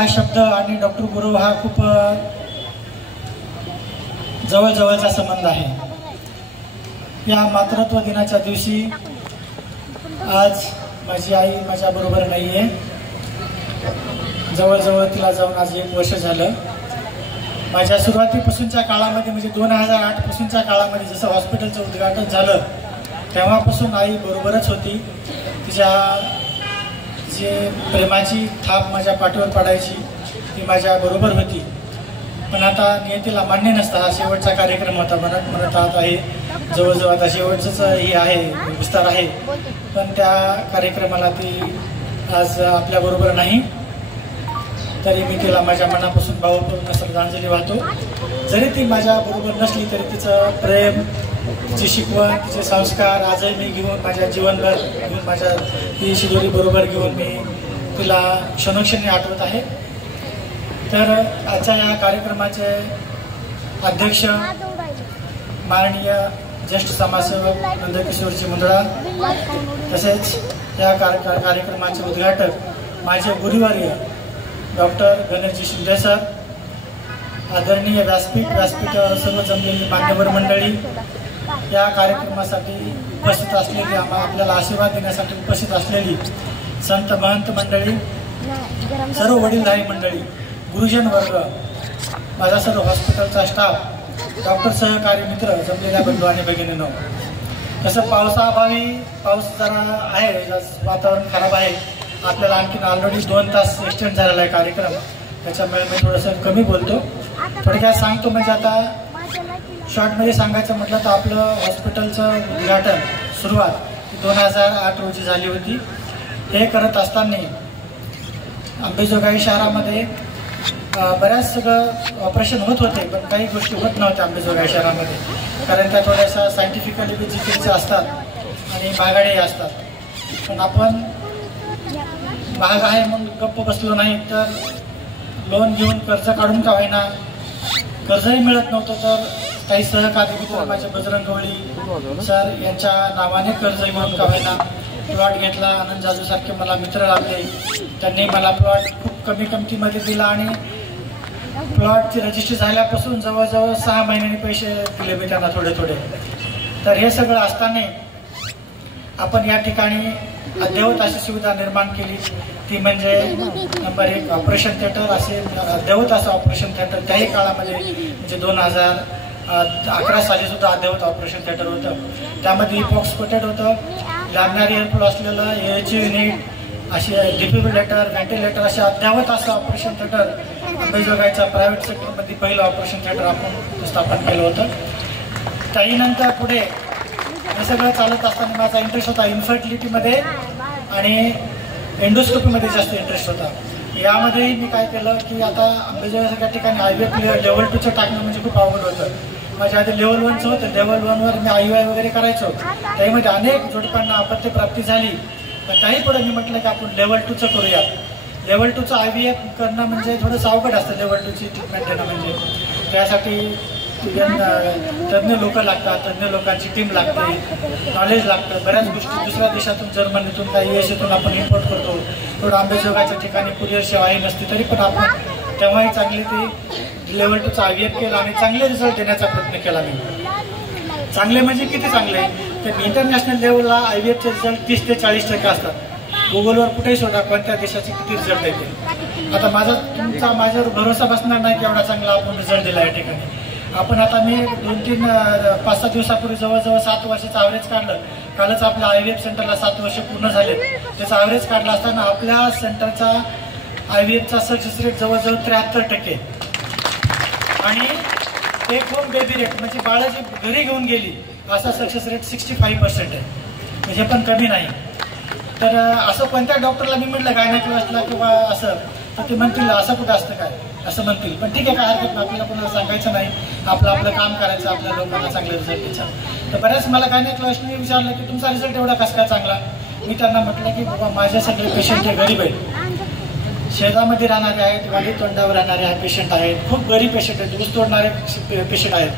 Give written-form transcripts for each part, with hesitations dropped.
हा शब्द आणि डॉक्टर गुरु हा खूप जवळजवळचा संबंध आहे. या मातृत्व दिनाच्या दिवशी आज माझी आई माझ्याबरोबर नाही आहे. जवळजवळ तिला जाऊन आज 1 वर्ष झालं. माझ्या सुरुवातीपासूनच्या काळामध्ये म्हणजे 2008 पासूनच्या काळामध्ये जसं हॉस्पिटलचं उद्घाटन झालं तेव्हापासून आई बरोबरच होती. तिच्या जे प्रेमाची थाप माझ्या पाठीवर पडायची ती माझ्या बरोबर होती. पण आता नियतीला मान्य नसता हा शेवटचा कार्यक्रम होता. म्हणत आहे जवळजवळ आता शेवटचंच हे आहे विस्तार आहे. पण त्या कार्यक्रमाला ती आज आपल्याबरोबर नाही. तरी मी तिला माझ्या मनापासून भावपूर्ण श्रद्धांजली वाहतो. जरी ती माझ्याबरोबर नसली तरी तिचं प्रेम, तिची शिकवण, तिचे संस्कार आजही मी घेऊन माझ्या जीवनभर घेऊन माझ्या ती शिदोरी बरोबर घेऊन मी तिला क्षणोक्षणी आठवत आहे. तर आजच्या या कार्यक्रमाचे अध्यक्ष माननीय ज्येष्ठ समाजसेवक नंदकिशोरजी मुंदडा, तसेच या कार्यक्रमाचे उद्घाटक माझे गुरुवर्य डॉक्टर गणेशजी शिंदे सर, आदरणीय व्यासपीठावर सर्व जमलेली मान्यवर मंडळी, या कार्यक्रमासाठी उपस्थित असलेली आपल्याला आशीर्वाद देण्यासाठी उपस्थित असलेली संत महंत मंडळी, सर्व वडीलधारी मंडळी, गुरुजन वर्ग, माझा सर्व हॉस्पिटलचा स्टाफ, डॉक्टर सहकारी मित्र, जमलेल्या बंधू आणि भगिनींनो. तसं पावसाअभावी पाऊस जरा आहे, वातावरण खराब आहे. आपल्याला आणखीन ऑलरेडी 2 तास एक्सटेंड झालेला आहे कार्यक्रम. त्याच्यामुळे मी थोडंसं कमी बोलतो. थोडक्यात सांगतो. म्हणजे आता शॉर्टमध्ये सांगायचं म्हटलं तर आपलं हॉस्पिटलचं उद्घाटन सुरुवात 2008 रोजी झाली होती. हे करत असताना अंबेजोगाई शहरामध्ये बऱ्याच सगळं ऑपरेशन होत होते, पण काही गोष्टी होत नव्हत्या अंबेजोगाई शहरामध्ये. कारण त्या थोड्याशा सायंटिफिकली बेसिकच्या असतात आणि महागडे असतात. पण आपण महाग आहे म्हणून गप्प बसलो नाही, तर लोन घेऊन कर्ज काढून का होईना, कर्जही मिळत नव्हतं तर काही सहकारी मित्र माझे बजरंग गवळी सर यांच्या नावाने कर्ज म्हणून का होईना प्लॉट घेतला. आनंद जाधव सारखे मला मित्र लागले, त्यांनी मला प्लॉट खूप कमी किमतीमध्ये दिला आणि प्लॉटची रजिस्ट्री झाल्यापासून जवळजवळ 6 महिन्यांनी पैसे दिले मी त्यांना थोडे थोडे. तर हे सगळं असताना आपण या ठिकाणी अद्ययावत अशी सुविधा निर्माण केली, ती म्हणजे नंबर 1 ऑपरेशन थिएटर. असे अद्ययावत असं ऑपरेशन थिएटर त्याही काळामध्ये म्हणजे 2011 साली सुद्धा अद्ययावत ऑपरेशन थिएटर होतं. त्यामध्ये इपॉक्स कोटेड होतं, लागणारी एअरफ्लो असलेलं एच युनिट, असे डिफिब्रिलेटर, व्हेंटिलेटर, असे अद्ययावत असं ऑपरेशन थिएटर अंबेजोगाईच्या प्रायव्हेट सेक्टरमध्ये पहिलं ऑपरेशन थिएटर आपण स्थापन केलं होतं. त्याहीनंतर पुढे हे सगळं चालत असताना माझा इंटरेस्ट होता इन्फर्टिलिटीमध्ये आणि एंडोस्कोपीमध्ये जास्त इंटरेस्ट होता. यामध्येही मी काय केलं की आता अंबेजोगाईच्या ठिकाणी IVF लेवल 2चं टाकणं म्हणजे खूप अवघड होतं. माझ्या आधी लेवल 1चं होतं. लेवल 1वर मी IUI वगैरे करायचो. त्यामध्ये अनेक जोडप्यांना अपत्यप्राप्ती झाली. पण काही पुढे मी म्हटलं की आपण लेवल 2चं करूया. लेवल 2चं IVF करणं म्हणजे थोडंसं अवघड असतं. लेवल 2ची ट्रीटमेंट देणं म्हणजे त्यासाठी तज्ज्ञ लोक लागतात, तज्ज्ञ लोकांची टीम लागते, नॉलेज लागतं. बऱ्याच गोष्टी दुसऱ्या देशातून, जर्मनीतून, काही US आपण इम्पोर्ट करतो. थोडं अंबेजोगाईच्या ठिकाणी कुरिअर सेवाही नसते, तरी पण आपण तेव्हाही चांगली ती लेवल 2चं IVF केलं आणि चांगले रिझल्ट देण्याचा प्रयत्न केला मी. चांगले म्हणजे किती चांगले तर इंटरनॅशनल लेवलला IVFचे रिझल्ट 30 ते 40% असतात. गुगलवर कुठेही शोधा कोणत्या देशाचे किती रिझल्ट येते. आता माझ्यावर भरोसा बसणार नाही की एवढा चांगला आपण रिझल्ट दिला या ठिकाणी. आपण आता मी 5-6 दिवसापूर्वी जवळजवळ 7 वर्षाचं ॲव्हरेज काढलं. कालच आपल्या IVF सेंटरला 7 वर्ष पूर्ण झाले. त्याचा ॲव्हरेज काढला असताना आपल्या सेंटरचा IVFचा सक्सेस रेट जवळजवळ 73% आणि टेक होम बेबी रेट म्हणजे बाळं जी घरी घेऊन गेली असा सक्सेस रेट 65% आहे. म्हणजे पण कमी नाही. तर असं कोणत्या डॉक्टरला मी म्हटलं गायनेकोलॉजिस्टला किंवा असं तर ते म्हणतील असं कुठं असतं काय असं म्हणतील. पण ठीक आहे, काय हरकत नाही, आपल्याला कोणाला सांगायचं नाही, आपलं काम करायचं, आपल्या लोकांना चांगले रिझल्ट द्यायचा. तर बऱ्याच मला गायनेकोलॉजिस्टने विचारलं की तुमचा रिझल्ट एवढा कसा काय चांगला. मी त्यांना म्हटलं की बाबा माझे सगळे पेशंट हे गरीब आहेत, शेतामध्ये राहणारे आहेत, वाडी तोंडावर राहणारे पेशंट आहेत, खूप गरीब पेशंट आहेत, ऊस तोडणारे पेशंट आहेत.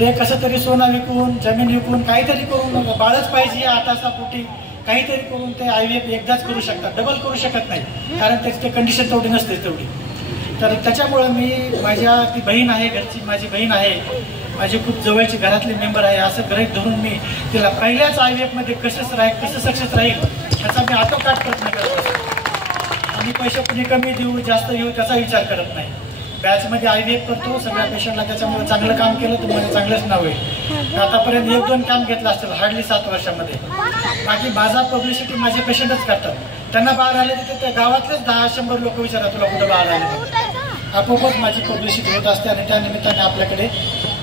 ते कसं तरी सोनं विकून, जमीन विकून, काहीतरी करून बाळच पाहिजे 8 तासापोटी काहीतरी करून ते IVF एकदाच करू शकतात, डबल करू शकत नाही, कारण त्याची ते कंडिशन तेवढी नसते तेवढी. तर त्याच्यामुळं मी ती बहीण आहे, घरची माझी बहीण आहे, माझी खूप जवळची घरातले मेंबर आहे, असं गृहीत धरून मी तिला पहिल्याच IVF मध्ये कसं सक्सेस राहील याचा मी आटोकाट प्रयत्न करत असतो. आणि पैसे कुणी कमी देऊ जास्त देऊ त्याचा विचार करत नाही. बॅचमध्ये IVF करतो सगळ्या पेशंटला, त्याच्यामुळे चांगलं काम केलं तर मला चांगलंच नाव होईल. आतापर्यंत 1-2 काम घेतलं असतं हार्डली 7 वर्षामध्ये. बाकी माझा पब्लिसिटी माझे पेशंटच करतात. त्यांना बाळ आले तर त्या गावातलेच 10-100 लोक विचारतात तुला कुठं बाळ आले. आपोआपच माझी पब्लिसिटी होत असते आणि त्या निमित्ताने आपल्याकडे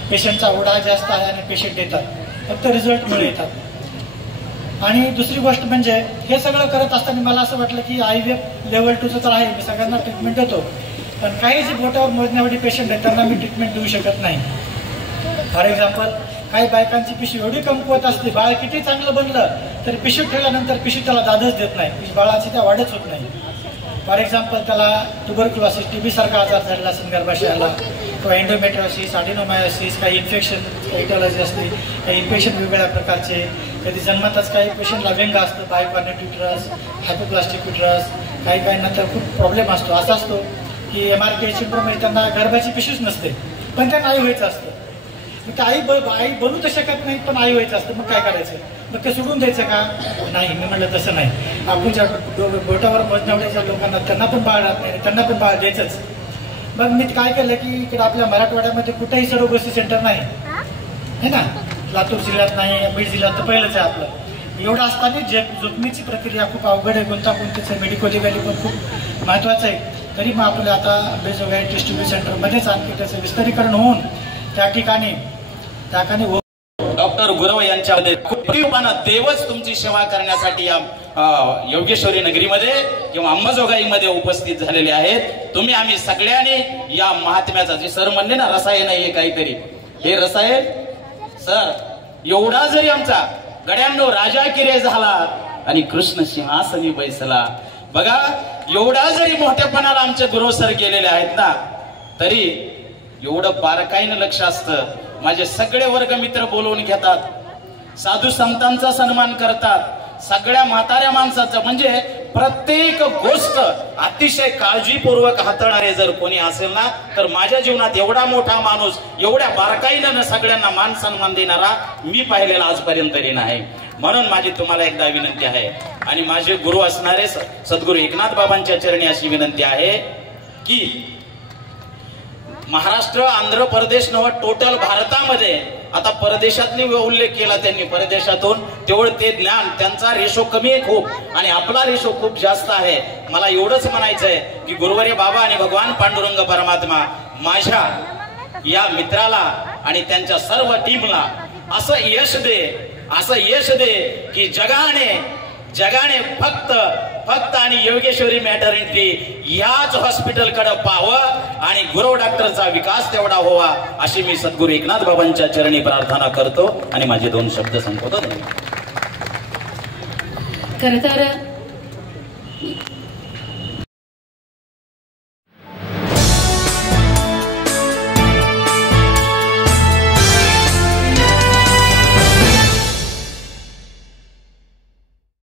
पेशंटचा ओढा जास्त आहे आणि पेशंट येतात, फक्त रिझल्टमुळे येतात. आणि दुसरी गोष्ट म्हणजे हे सगळं करत असताना मला असं वाटलं की IVF लेवल 2चं तर आहे, मी सगळ्यांना ट्रीटमेंट देतो, पण काही जे बोटावर मोजण्यावाली पेशंट आहेत त्यांना मी ट्रीटमेंट देऊ शकत नाही. फॉर एक्झाम्पल, काही बायकांची पिशवी एवढी कमकुवत असते, बाळ किती चांगलं बनलं तरी पिशवी ठेवल्यानंतर पिशवी त्याला दादच देत नाही, बाळाची त्या वाढच होत नाही. फॉर एक्झाम्पल, त्याला ट्युबरक्युलोसिस TB सारखा आजार झालेला असेल गर्भाशयाला, किंवा एंडोमेट्रियोसिस, अडिनोमायोसिस, काही इन्फेक्शन इटॉलॉजी असते, काही इन्फेक्शन वेगवेगळ्या प्रकारचे, कधी जन्मातच काही पेशंटला व्यंग असतं, बायोकॉर्नेट युटरस, हायपोप्लास्टिक युटरस, काही नंतर खूप प्रॉब्लेम असतो. असा असतो की MRK सिंड्रोम त्यांना गर्भाची पिशवीच नसते पण त्यांना आई व्हायचं असतं. मग ते आई बनू तर शकत नाही पण आई व्हायचं असतं, मग काय करायचं? मग ते सोडून द्यायचं का? नाही, मी म्हटलं तसं नाही. आपण ज्या बोटावर मोजण्यावड्याच्या लोकांना त्यांना पण बाळ राहत नाही, त्यांना पण बाळ द्यायचंच. मग मी काय केलं की इकडे आपल्या मराठवाड्यामध्ये कुठेही सरोगसी सेंटर नाही है ना, लातूर जिल्ह्यात नाही, बीड जिल्ह्यात तर पहिलंच आहे आपलं. एवढं असताना जोखमीची प्रक्रिया खूप अवघड आहे, गुंतागुंतीचं, मेडिकल लिगली पण खूप महत्वाचं आहे. तरी मग आपल्या आता अंबेजोगाई डिस्ट्रीब्युशन सेंटरमध्येच आणखी त्याचं विस्तारीकरण होऊन त्या ठिकाणी डॉक्टर गुरव यांच्यामध्ये खूप देवच तुमची सेवा करण्यासाठी या योगेश्वरी नगरीमध्ये किंवा अंबाजोगाईमध्ये उपस्थित झालेले आहेत. तुम्ही आम्ही सगळ्यांनी या महात्म्याचा, जे सर म्हणले ना रसायन आहे काहीतरी, हे रसायन सर एवढा जरी आमचा गड्यांनो राजा किरे झाला आणि कृष्ण सिंहासनी बैसला, बघा एवढा जरी मोठेपणाला आमचे गुरु सर गेलेले आहेत ना, तरी एवढं बारकाईनं लक्ष असतं. माझे सगळे वर्ग मित्र बोलवून घेतात, साधू संतांचा सन्मान करतात, सगळ्या म्हाताऱ्या माणसाचा, म्हणजे प्रत्येक गोष्ट अतिशय काळजीपूर्वक हाताळणारे जर कोणी असेल ना, तर माझ्या जीवनात एवढा मोठा माणूस, एवढ्या बारकाईनं सगळ्यांना मान सन्मान देणारा मी पाहिलेला आजपर्यंत तरी नाही. म्हणून माझी तुम्हाला एकदा विनंती आहे आणि माझे गुरु असणारे सद्गुरू एकनाथ बाबांच्या चरणी अशी विनंती आहे की महाराष्ट्र, आंध्र प्रदेश नव टोटल भारतामध्ये, आता परदेशातली उल्लेख केला त्यांनी, परदेशातून तेवढं ते ज्ञान, त्यांचा रेशो कमी आहे खूप आणि आपला रेशो खूप जास्त आहे. मला एवढंच म्हणायचंय की गुरुवर्य बाबा आणि भगवान पांडुरंग परमात्मा माझ्या या मित्राला आणि त्यांच्या सर्व टीमला असं यश दे की जगाने फक्त आणि योगेश्वरी मॅटर्निटी याच हॉस्पिटलकडे पाहावं आणि गुरव डॉक्टरचा विकास तेवढा व्हावा, अशी मी सद्गुरू एकनाथ बाबांच्या चरणी प्रार्थना करतो आणि माझे 2 शब्द संपवतो. खरं तर